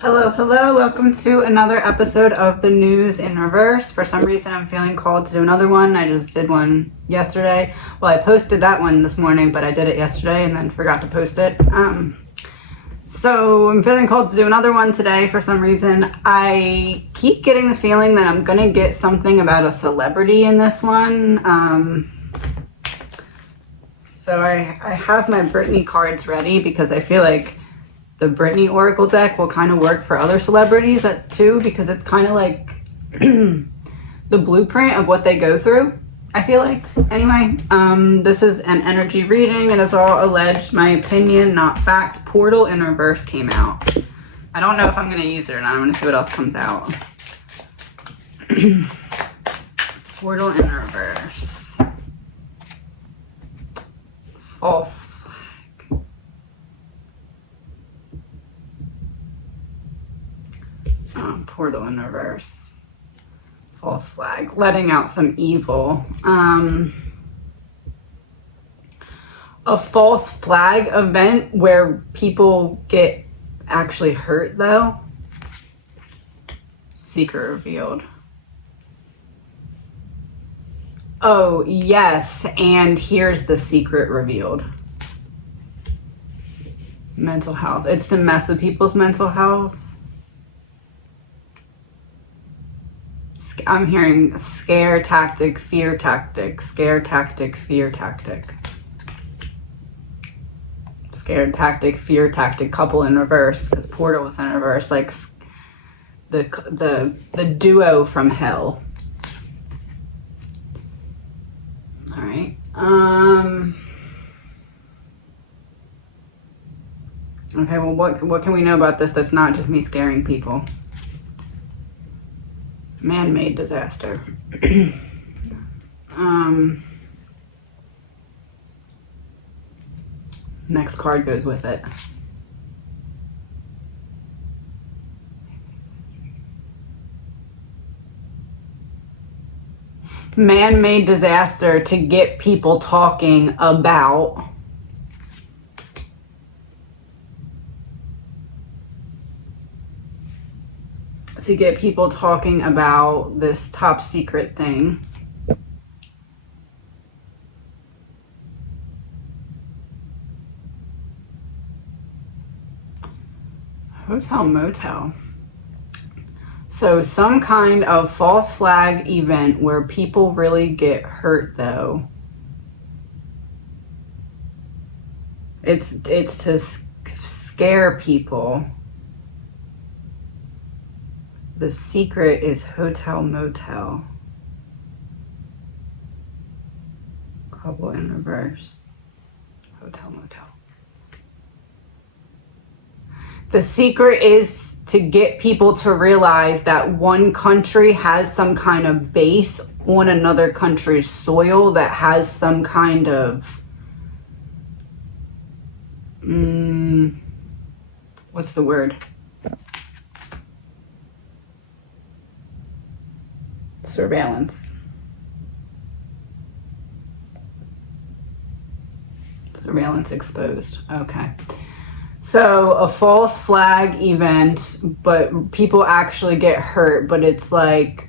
Hello, hello. Welcome to another episode of The News in Reverse. For some reason, I'm feeling called to do another one. I just did one yesterday. Well, I posted that one this morning, but I did it yesterday and then forgot to post it. So I'm feeling called to do another one today for some reason. I keep getting the feeling that I'm going to get something about a celebrity in this one. So I have my Britney cards ready because I feel like the Britney Oracle deck will kind of work for other celebrities too, because it's kind of like the blueprint of what they go through, I feel like. Anyway, this is an energy reading. It is all alleged, my opinion, not facts. Portal in Reverse came out. I don't know if I'm going to use it or not. I'm going to see what else comes out. Portal in Reverse. False. Portal in Reverse. False flag. Letting out some evil. A false flag event where people get actually hurt, though. Secret revealed. Oh, yes. And here's the secret revealed. Mental health. It's to mess with people's mental health. I'm hearing scare tactic, fear tactic, scare tactic, fear tactic. Scared tactic, fear tactic, couple in reverse, because Portal was in reverse, like the duo from hell. All right. Okay, well, what can we know about this that's not just me scaring people? Man-made disaster. Next card goes with it. Man-made disaster to get people talking about this top secret thing. Hotel motel. So some kind of false flag event where people really get hurt, though. It's to scare people. The secret is hotel motel. Couple in reverse. Hotel motel. The secret is to get people to realize that one country has some kind of base on another country's soil that has some kind of what's the word? Surveillance. Surveillance exposed. Okay. So a false flag event, but people actually get hurt, but it's like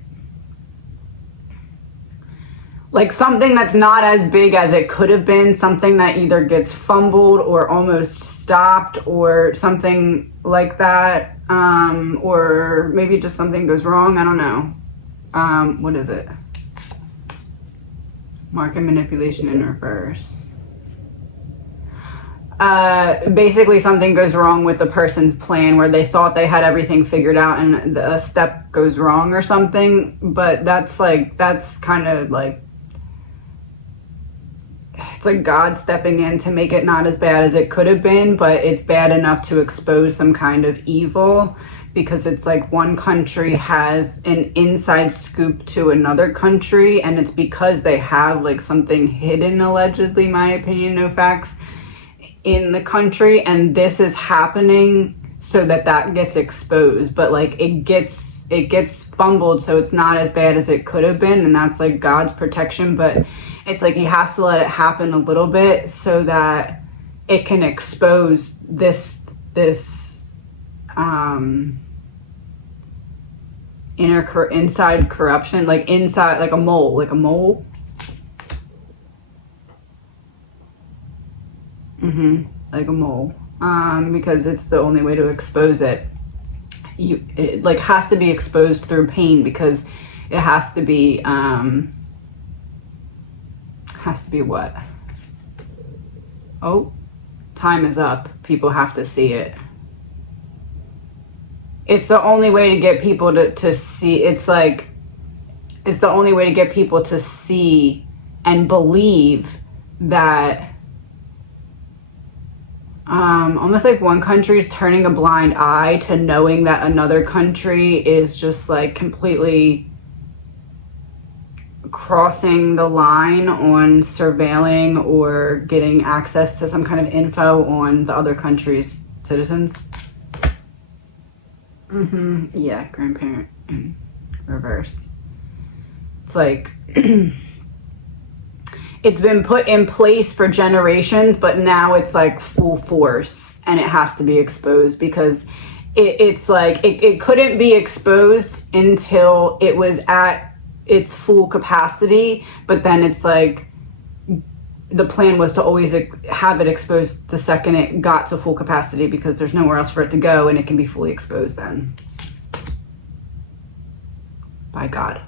something that's not as big as it could have been, something that either gets fumbled or almost stopped or something like that, or maybe just something goes wrong. I don't know. What is it? Market manipulation in reverse. Basically something goes wrong with the person's plan where they thought they had everything figured out and a step goes wrong or something, but that's kind of like, it's like God stepping in to make it not as bad as it could have been, but it's bad enough to expose some kind of evil, because it's like one country has an inside scoop to another country, and it's because they have like something hidden, allegedly, my opinion, no facts, in the country, and this is happening so that gets exposed, but like it gets fumbled, so it's not as bad as it could have been, and that's like God's protection, but it's like he has to let it happen a little bit so that it can expose this inside corruption, like inside, like a mole, like a mole, because it's the only way to expose it. It like has to be exposed through pain, because it has to be what? Oh, time is up. People have to see it. It's the only way to get people to see. It's the only way to get people to see and believe that, almost like one country is turning a blind eye to knowing that another country is just like completely crossing the line on surveilling or getting access to some kind of info on the other country's citizens. Yeah, grandparent in reverse. It's like it's been put in place for generations, but now it's like full force and it has to be exposed, because it's like it couldn't be exposed until it was at its full capacity, but then it's like the plan was to always have it exposed the second it got to full capacity, because there's nowhere else for it to go and it can be fully exposed then. By God.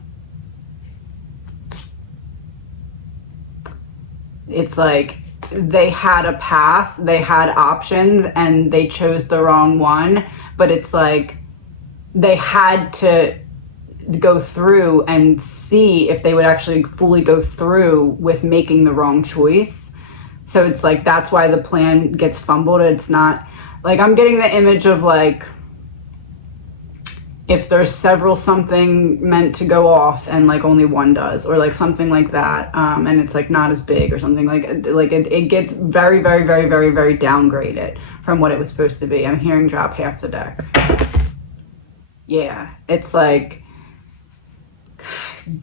It's like they had a path, they had options, and they chose the wrong one, but it's like they had to go through and see if they would actually fully go through with making the wrong choice. So it's like that's why the plan gets fumbled. It's not like, I'm getting the image of like if there's several something meant to go off and like only one does, or like something like that, and it's like not as big or something, like it gets very, very, very, very, very downgraded from what it was supposed to be. I'm hearing drop half the deck. Yeah, it's like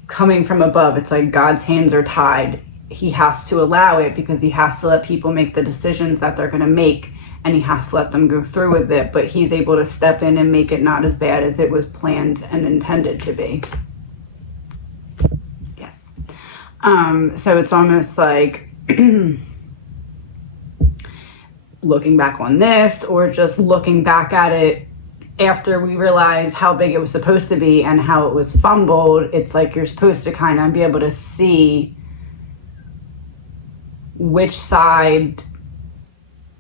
coming from above. It's like God's hands are tied. He has to allow it because he has to let people make the decisions that they're going to make, and he has to let them go through with it, but he's able to step in and make it not as bad as it was planned and intended to be. Yes. So it's almost like looking back on this, or just looking back at it after we realize how big it was supposed to be and how it was fumbled. It's like you're supposed to kind of be able to see which side,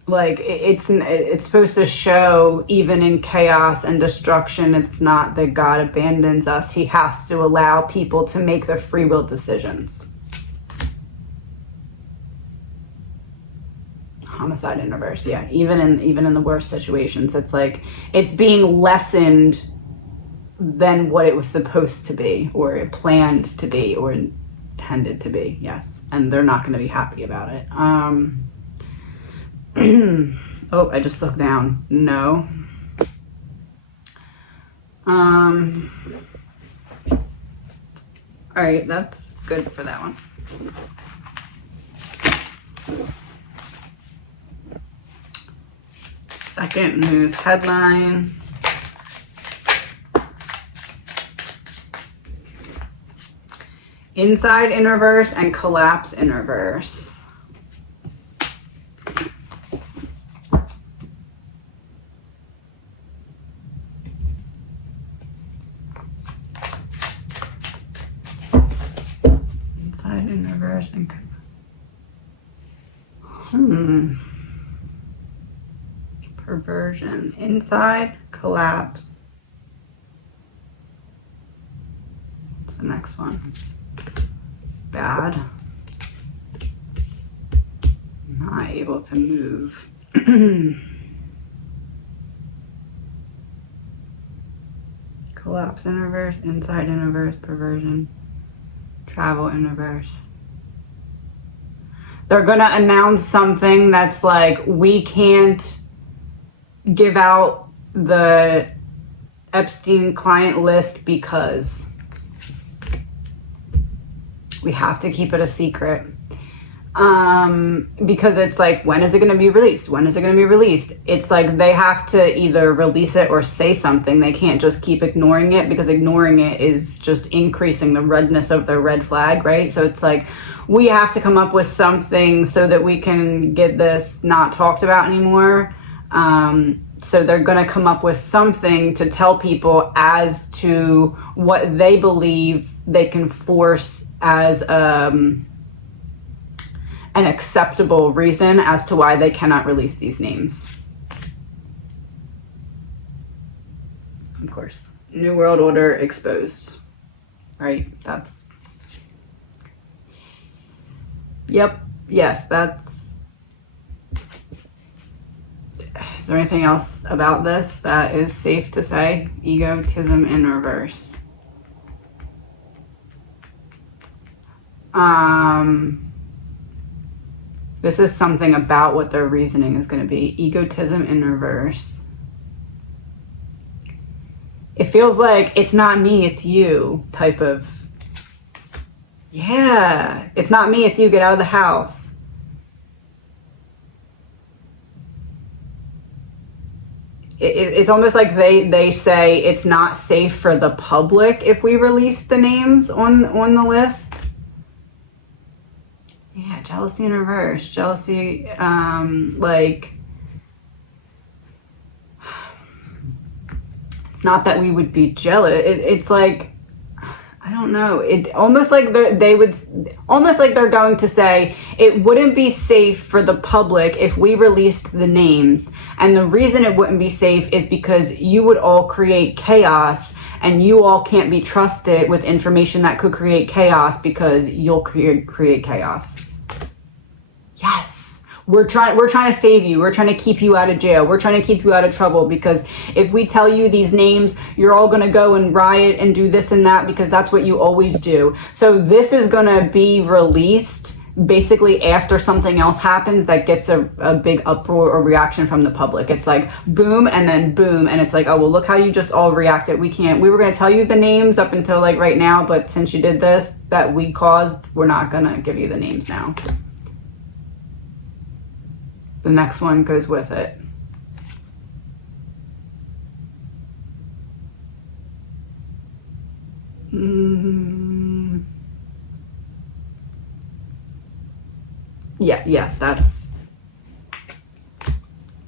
like it's supposed to show, even in chaos and destruction, it's not that God abandons us. He has to allow people to make their free will decisions. Homicide in reverse. Yeah, even in the worst situations, it's like it's being lessened than what it was supposed to be, or it planned to be, or intended to be. Yes, and they're not going to be happy about it. Oh, I just looked down. No. All right, that's good for that one. Second news headline. Inside in reverse and collapse in reverse. Inside in reverse and perversion. Inside, collapse. What's the next one? Bad. Not able to move. Collapse in reverse, inside in reverse, perversion, travel in reverse. They're gonna announce something that's like, we can't give out the Epstein client list because we have to keep it a secret. Because it's like, when is it going to be released? When is it going to be released? It's like they have to either release it or say something. They can't just keep ignoring it, because ignoring it is just increasing the redness of their red flag, right? So it's like, we have to come up with something so that we can get this not talked about anymore. So they're going to come up with something to tell people as to what they believe they can force as an acceptable reason as to why they cannot release these names. Of course, New World Order exposed, right? That's, yep, yes, that's, is there anything else about this that is safe to say? Egotism in reverse. This is something about what their reasoning is going to be. Egotism in reverse. It feels like it's not me, it's you type of, yeah, it's not me, it's you, get out of the house. It's almost like they say it's not safe for the public if we release the names on the list. Yeah, jealousy in reverse. Jealousy, like, it's not that we would be jealous. It's like, I don't know. It almost like they're going to say it wouldn't be safe for the public if we released the names. And the reason it wouldn't be safe is because you would all create chaos, and you all can't be trusted with information that could create chaos, because you'll create chaos. Yes, we're trying to save you. We're trying to keep you out of jail. We're trying to keep you out of trouble, because if we tell you these names, you're all going to go and riot and do this and that, because that's what you always do. So this is going to be released basically after something else happens that gets a big uproar or reaction from the public. It's like boom and then boom, and it's like, oh well, look how you just all reacted. We were going to tell you the names up until like right now, but since you did this that we caused, we're not going to give you the names now. The next one goes with it. Yeah, yes, that's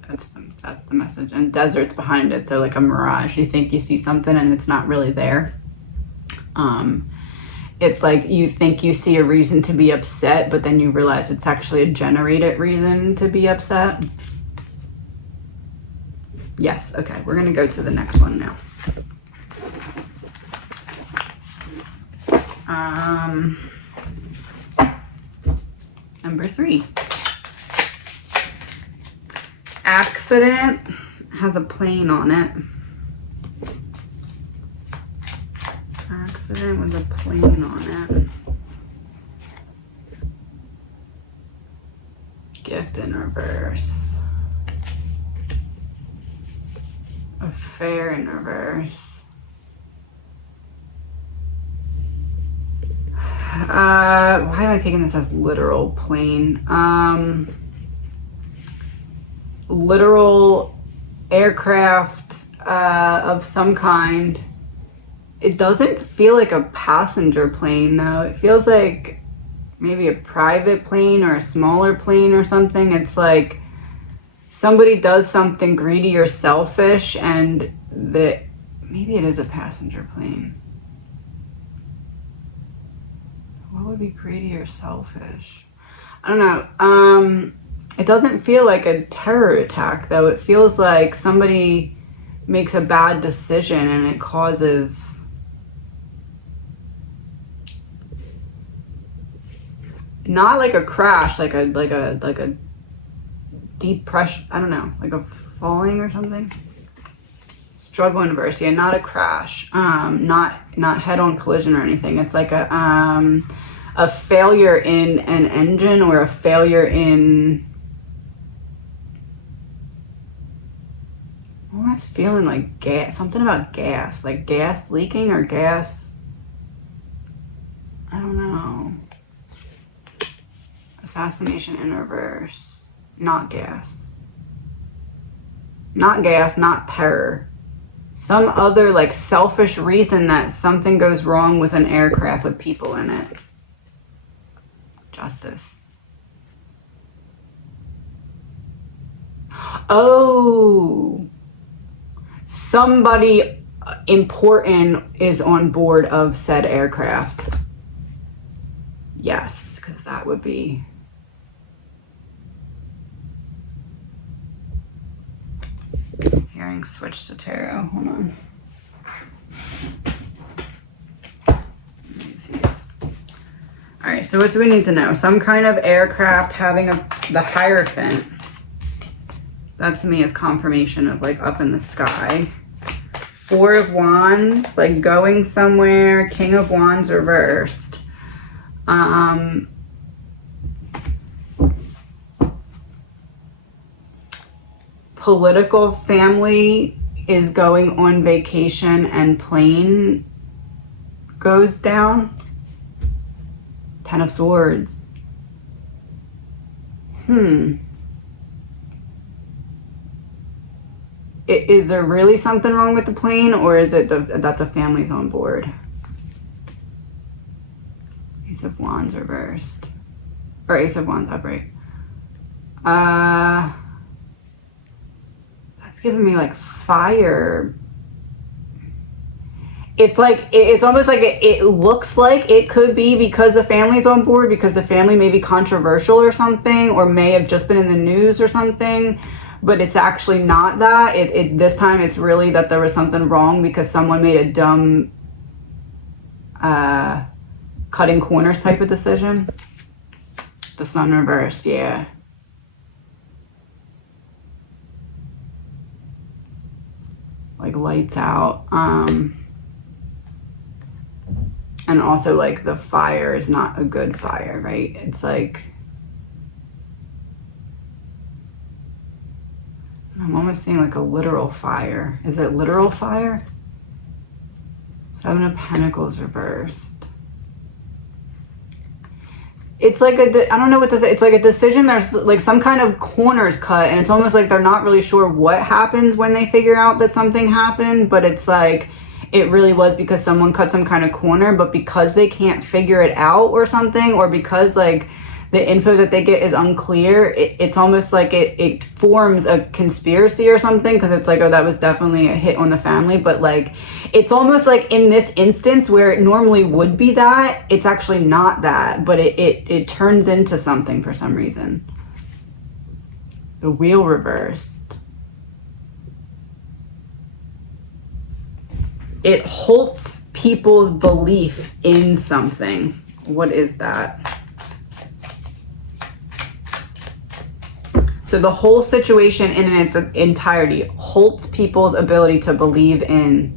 the message. And desert's behind it, so like a mirage. You think you see something and it's not really there. It's like you think you see a reason to be upset, but then you realize it's actually a generated reason to be upset. Yes, okay, we're gonna go to the next one now. Number 3. Accident has a plane on it. Accident with a plane on it. Gift in reverse. Affair in reverse. Why am I taking this as literal plane? Literal aircraft of some kind. It doesn't feel like a passenger plane though. It feels like maybe a private plane or a smaller plane or something. It's like somebody does something greedy or selfish, and maybe it is a passenger plane. What would be greedy or selfish? I don't know. It doesn't feel like a terror attack though. It feels like somebody makes a bad decision and it causes not like a crash, like a deep pressure, I don't know, like a falling or something. Struggle in reverse, yeah, not a crash, not head-on collision or anything. It's like a failure in an engine, or a failure in, almost feeling like gas, something about gas, like gas leaking or gas, I don't know. Assassination in reverse. Not gas. Not gas, not terror. Some other like selfish reason that something goes wrong with an aircraft with people in it. Justice. Oh, somebody important is on board of said aircraft. Yes, because that would be... Hearing switch to tarot. Hold on. All right, so what do we need to know? Some kind of aircraft having the Hierophant. That to me is confirmation of like up in the sky. Four of Wands, like going somewhere. King of Wands reversed. Political family is going on vacation and plane goes down. Ten of Swords. Is there really something wrong with the plane, or is it that the family's on board? Ace of Wands reversed. Or Ace of Wands upright. That's giving me like fire. It's like, it's almost like it looks like it could be because the family's on board, because the family may be controversial or something, or may have just been in the news or something, but it's actually not that. This time it's really that there was something wrong because someone made a dumb cutting corners type of decision. The Sun reversed, yeah. Like lights out. And also like the fire is not a good fire, right? It's like, I'm almost seeing like a literal fire. Is it literal fire? Seven of Pentacles reversed. It's like I don't know what this is. It's like a decision. There's like some kind of corners cut, and it's almost like they're not really sure what happens when they figure out that something happened, but it's like, it really was because someone cut some kind of corner, but because they can't figure it out or something, or because like the info that they get is unclear, it's almost like it forms a conspiracy or something, because it's like, oh, that was definitely a hit on the family, but like, it's almost like in this instance where it normally would be that, it's actually not that, but it turns into something for some reason. The Wheel reversed. It halts people's belief in something. What is that? So the whole situation in its entirety halts people's ability to believe in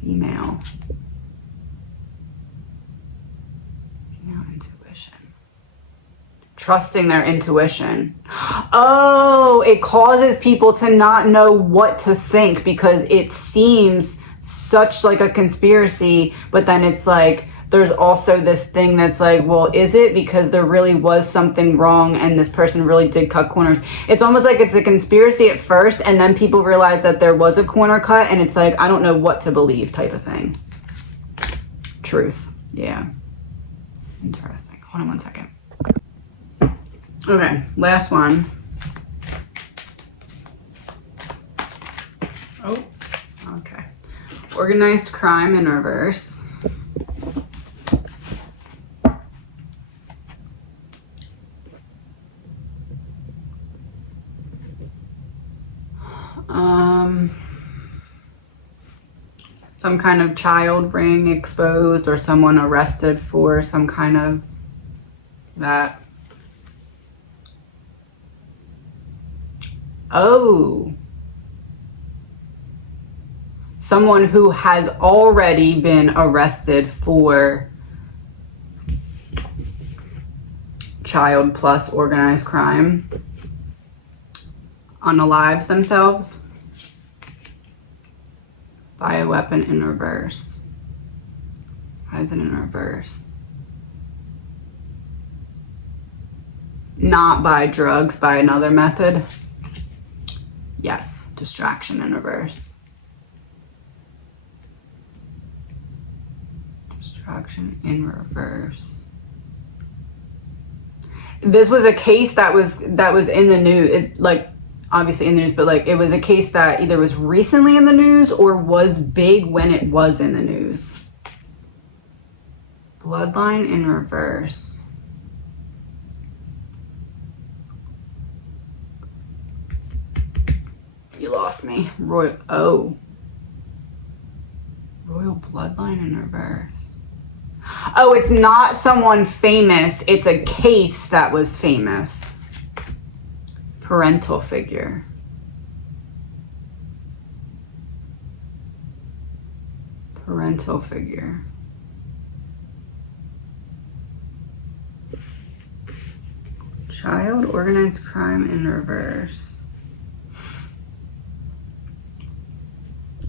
female intuition. Trusting their intuition. Oh, it causes people to not know what to think because it seems such like a conspiracy, but then it's like, there's also this thing that's like, well, is it? Because there really was something wrong and this person really did cut corners. It's almost like it's a conspiracy at first, and then people realize that there was a corner cut, and it's like, I don't know what to believe type of thing. Truth. Yeah. Interesting. Hold on one second. Okay, last one. Oh, okay. Organized crime in reverse. Some kind of child ring exposed, or someone arrested for some kind of that. Oh. Someone who has already been arrested for child plus organized crime unalives themselves. Bioweapon in reverse. Why is it in reverse? Not by drugs, by another method. Yes, distraction in reverse. Distraction in reverse. This was a case that was in the news, like obviously in the news, but like it was a case that either was recently in the news or was big when it was in the news. Bloodline in reverse. You lost me. Royal bloodline in reverse. Oh, it's not someone famous. It's a case that was famous. Parental figure. Parental figure. Child organized crime in reverse.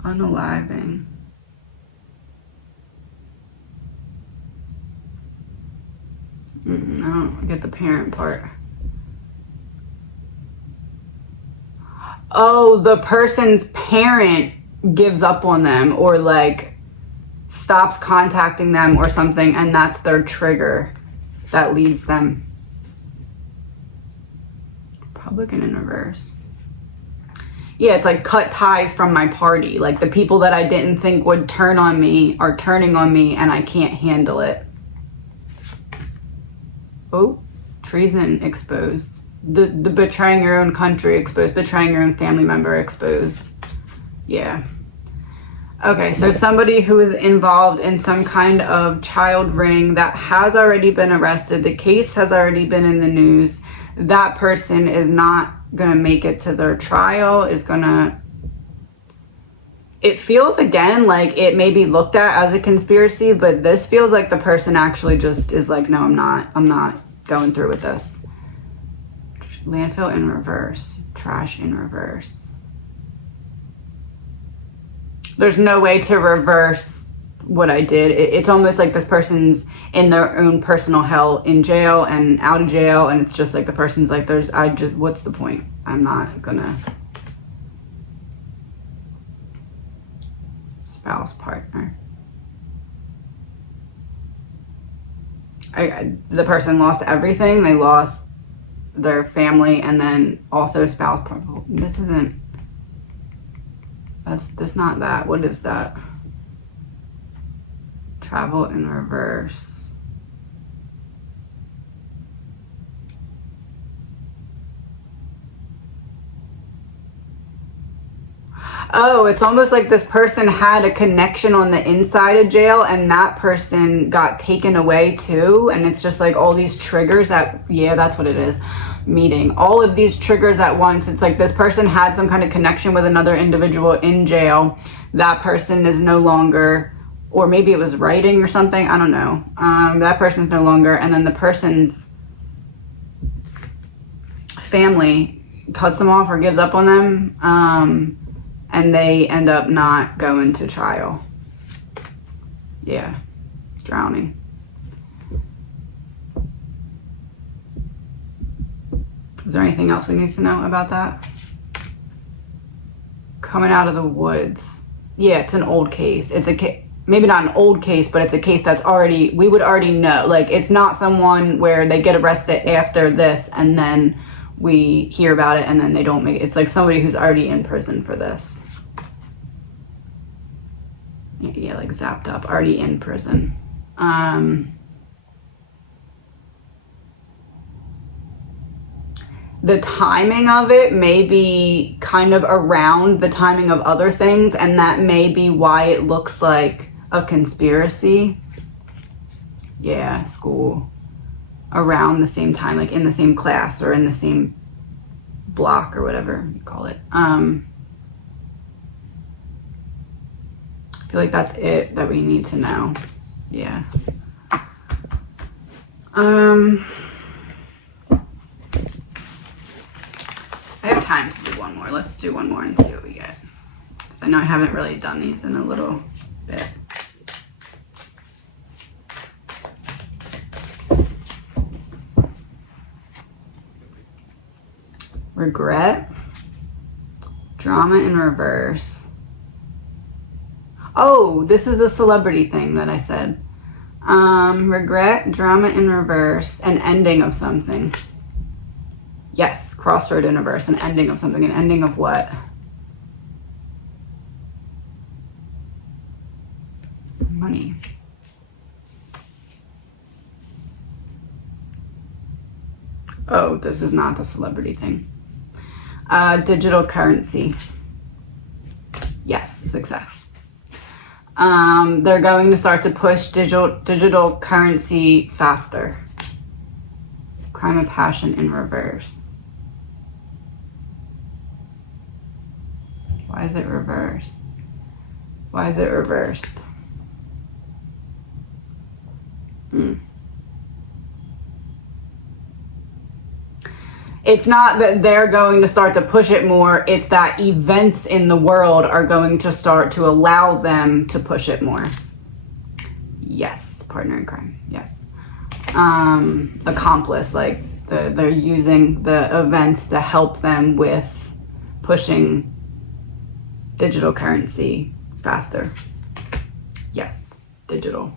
Unaliving. I don't get the parent part. Oh, the person's parent gives up on them or like stops contacting them or something, and that's their trigger that leads them. Republican in reverse. Yeah, it's like cut ties from my party. Like the people that I didn't think would turn on me are turning on me and I can't handle it. Oh, treason exposed. The betraying your own country exposed. Betraying your own family member exposed. Yeah. Okay, so somebody who is involved in some kind of child ring that has already been arrested. The case has already been in the news. That person is not gonna make it to their trial, is gonna, it feels again like it may be looked at as a conspiracy, but this feels like the person actually just is like, no, I'm not going through with this. Landfill in reverse. Trash in reverse. There's no way to reverse what I did. It's almost like this person's in their own personal hell in jail and out of jail, and it's just like the person's like, what's the point? I'm not gonna. Spouse, partner. The person lost everything. They lost their family and then also spouse. This isn't. That's not that. What is that? Travel in reverse. Oh, it's almost like this person had a connection on the inside of jail and that person got taken away too. And it's just like all these triggers yeah, that's what it is. Meeting. All of these triggers at once. It's like this person had some kind of connection with another individual in jail. That person is no longer, or maybe it was writing or something. I don't know. That person's no longer. And then the person's family cuts them off or gives up on them. And they end up not going to trial. Yeah, drowning. Is there anything else we need to know about that? Coming out of the woods. Yeah, it's an old case. It's a case, maybe not an old case, but it's a case that's already, we would already know. Like, it's not someone where they get arrested after this and then we hear about it and then they don't make it. It's like somebody who's already in prison for this. Yeah, like zapped up, already in prison. The timing of it may be kind of around the timing of other things, and that may be why it looks like a conspiracy. Yeah, school. Around the same time, like in the same class or in the same block or whatever you call it. I feel like that's it that we need to know. Yeah. I have time to do one more. Let's do one more and see what we get. Because I know I haven't really done these in a little bit. regret, drama in reverse. Oh, this is the celebrity thing that I said. Regret, drama in reverse, an ending of something. Yes, crossroad in reverse, an ending of something. An ending of what? Money. Oh, this is not the celebrity thing. Digital currency. Yes, success. They're going to start to push digital currency faster. Crime of passion in reverse. Why is it reversed? Why is it reversed? It's not that they're going to start to push it more, it's that events in the world are going to start to allow them to push it more. Yes, partner in crime, yes. Accomplice, like they're using the events to help them with pushing digital currency faster. Yes, digital.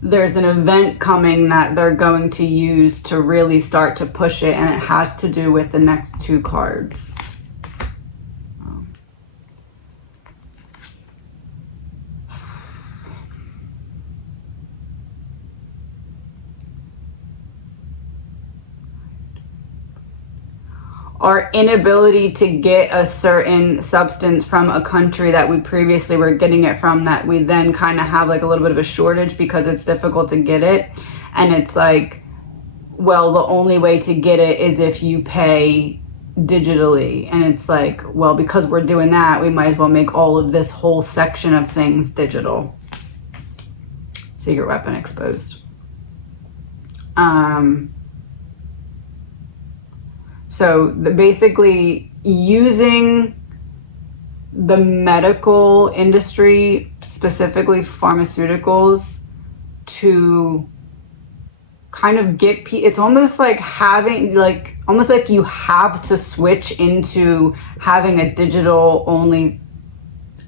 There's an event coming that they're going to use to really start to push it, and it has to do with the next two cards. Our inability to get a certain substance from a country that we previously were getting it from, that we then kind of have like a little bit of a shortage because it's difficult to get it. And it's like, well, the only way to get it is if you pay digitally. And it's like, well, because we're doing that, we might as well make all of this whole section of things digital. Secret weapon exposed. So basically using the medical industry, specifically pharmaceuticals, to kind of get, it's almost like having, like, almost like you have to switch into having a digital only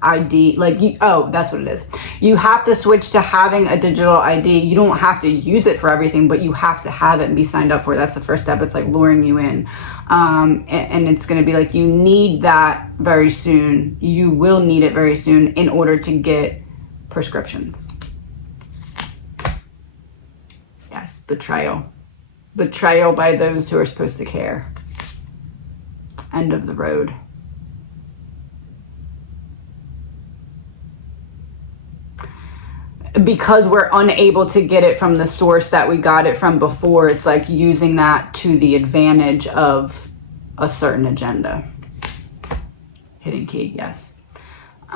ID, like, that's what it is. You have to switch to having a digital ID. You don't have to use it for everything, but you have to have it and be signed up for it. That's the first step. It's like luring you in. And it's going to be like, you need that very soon. You will need it very soon in order to get prescriptions. Yes, betrayal. Betrayal by those who are supposed to care. End of the road. Because we're unable to get it from the source that we got it from before, it's like using that to the advantage of a certain agenda. Hidden key, yes. Is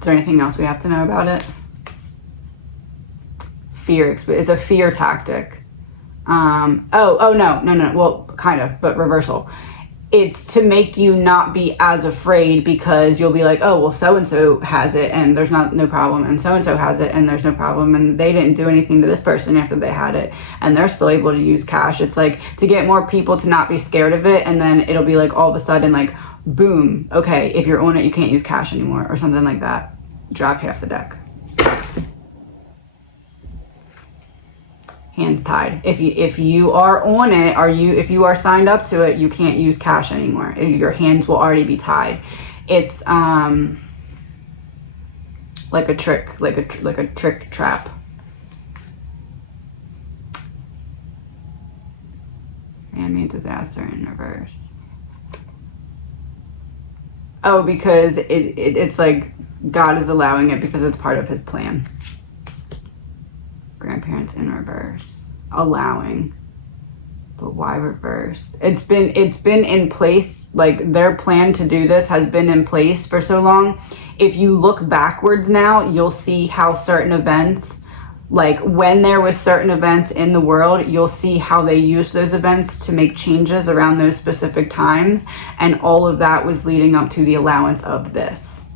there anything else we have to know about it? Fear, it's a fear tactic. No, well, kind of, but reversal. It's to make you not be as afraid, because you'll be like, oh, well, so-and-so has it and there's no problem, and so-and-so has it and there's no problem, and they didn't do anything to this person after they had it and they're still able to use cash. It's like to get more people to not be scared of it, and then it'll be like all of a sudden like, boom, okay, if you're on it, you can't use cash anymore or something like that. Drop half the deck. Hands tied. If you are on it, if you are signed up to it, you can't use cash anymore. Your hands will already be tied. It's like a trick, like a trick trap. Man-made disaster in reverse. Oh, because it's like God is allowing it because it's part of his plan. Grandparents in reverse. Allowing. But why reversed? It's been in place, like their plan to do this has been in place for so long. If you look backwards now, you'll see how certain events, like when there was certain events in the world, you'll see how they used those events to make changes around those specific times. And all of that was leading up to the allowance of this.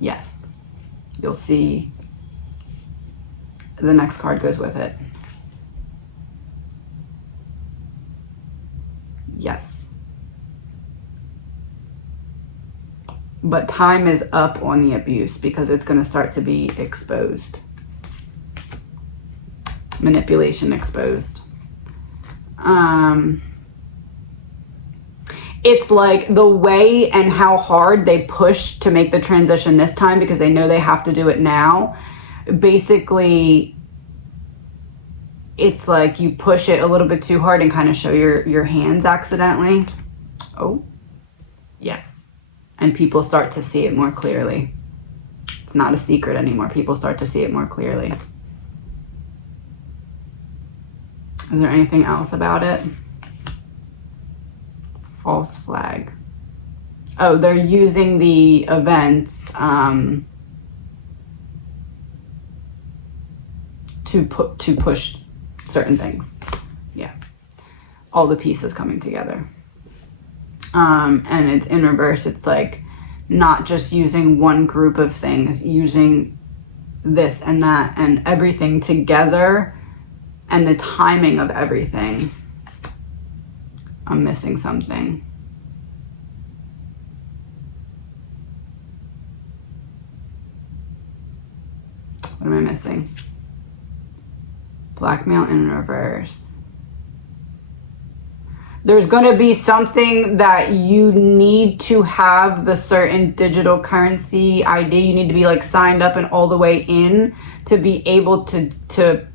Yes. You'll see the next card goes with it. Yes. But time is up on the abuse because it's going to start to be exposed. Manipulation exposed. It's like the way and how hard they push to make the transition this time because they know they have to do it now. Basically, it's like you push it a little bit too hard and kind of show your hands accidentally. Oh, yes. And people start to see it more clearly. It's not a secret anymore. People start to see it more clearly. Is there anything else about it? False flag. Oh, they're using the events to push certain things. Yeah, all the pieces coming together. And it's in reverse. It's like not just using one group of things, using this and that and everything together, and the timing of everything. I'm missing something. What am I missing? Blackmail in reverse. There's going to be something that you need to have the certain digital currency ID. You need to be like signed up and all the way in to be able to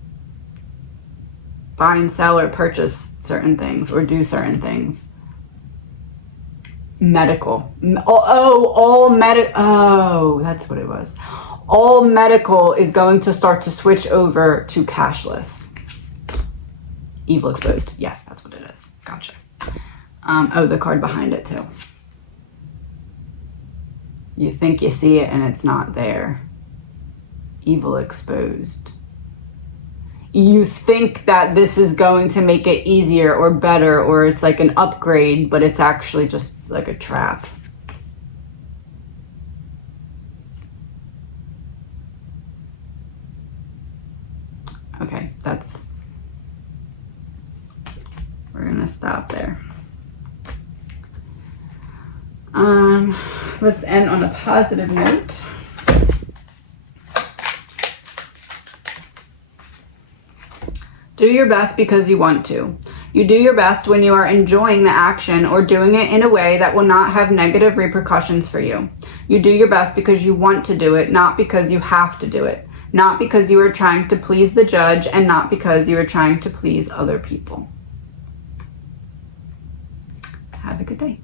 buy and sell or purchase certain things or do certain things. Medical. Oh, that's what it was. All medical is going to start to switch over to cashless. Evil exposed. Yes, that's what it is. Gotcha. Oh, the card behind it too. You think you see it and it's not there. Evil exposed. You think that this is going to make it easier or better, or it's like an upgrade, but it's actually just like a trap. Okay, we're gonna stop there. Let's end on a positive note. Do your best because you want to. You do your best when you are enjoying the action or doing it in a way that will not have negative repercussions for you. You do your best because you want to do it, not because you have to do it. Not because you are trying to please the judge, and not because you are trying to please other people. Have a good day.